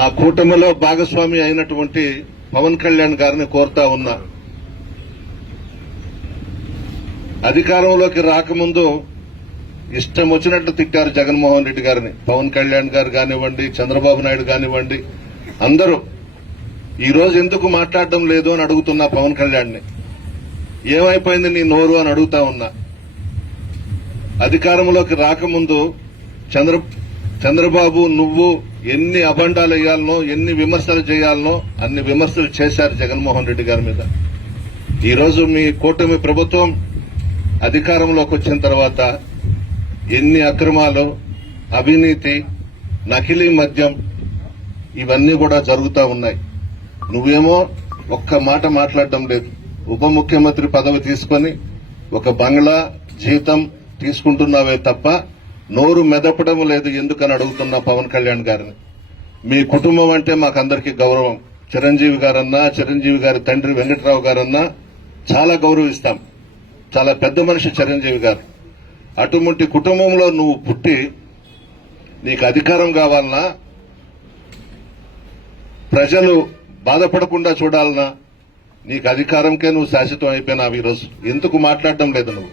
ఆ కూటమిలో భాగస్వామి అయినటువంటి పవన్ కళ్యాణ్ గారిని కోరుతా ఉన్నా, అధికారంలోకి రాకముందు ఇష్టం వచ్చినట్లు తిట్టారు జగన్మోహన్ రెడ్డి గారిని. పవన్ కళ్యాణ్ గారు కానివ్వండి, చంద్రబాబు నాయుడు కానివ్వండి, అందరూ ఈ రోజు ఎందుకు మాట్లాడడం లేదు అని అడుగుతున్నా పవన్ కళ్యాణ్ని. ఏమైపోయింది నీ నోరు అని అడుగుతా ఉన్నా. అధికారంలోకి రాకముందు చంద్రబాబు నువ్వు ఎన్ని అభండాలు వేయాలనో, ఎన్ని విమర్శలు చేయాలనో అన్ని విమర్శలు చేశారు జగన్మోహన్ రెడ్డి గారి మీద. ఈ రోజు మీ కూటమి ప్రభుత్వం అధికారంలోకి వచ్చిన తర్వాత ఎన్ని అక్రమాలు, అవినీతి, నకిలీ మద్యం ఇవన్నీ కూడా జరుగుతూ ఉన్నాయి. నువ్వేమో ఒక్క మాట మాట్లాడడం లేదు. ఉప ముఖ్యమంత్రి పదవి తీసుకుని ఒక బంగ్లా జీతం తీసుకుంటున్నావే తప్ప నోరు మెదపడం లేదు ఎందుకని అడుగుతున్నా పవన్ కళ్యాణ్ గారిని. మీ కుటుంబం అంటే మాకందరికీ గౌరవం. చిరంజీవి గారన్నా, చిరంజీవి గారి తండ్రి వెంకట్రావు గారన్నా చాలా గౌరవిస్తాం. చాలా పెద్ద మనిషి చిరంజీవి గారు. అటువంటి కుటుంబంలో నువ్వు పుట్టి నీకు అధికారం కావాలన్నా, ప్రజలు బాధపడకుండా చూడాలన్నా, నీకు అధికారంకే నువ్వు శాశ్వతం అయిపోయినావు. ఈరోజు ఎందుకు మాట్లాడడం లేదు నువ్వు?